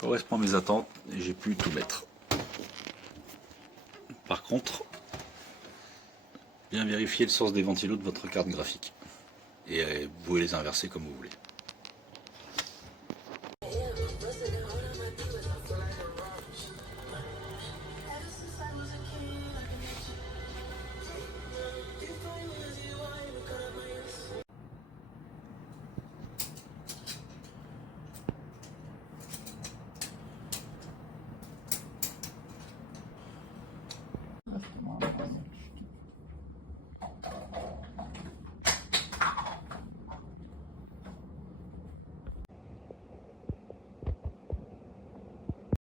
correspond à mes attentes et j'ai pu tout mettre. Par contre, bien vérifier le sens des ventilos de votre carte graphique. Et vous pouvez les inverser comme vous voulez.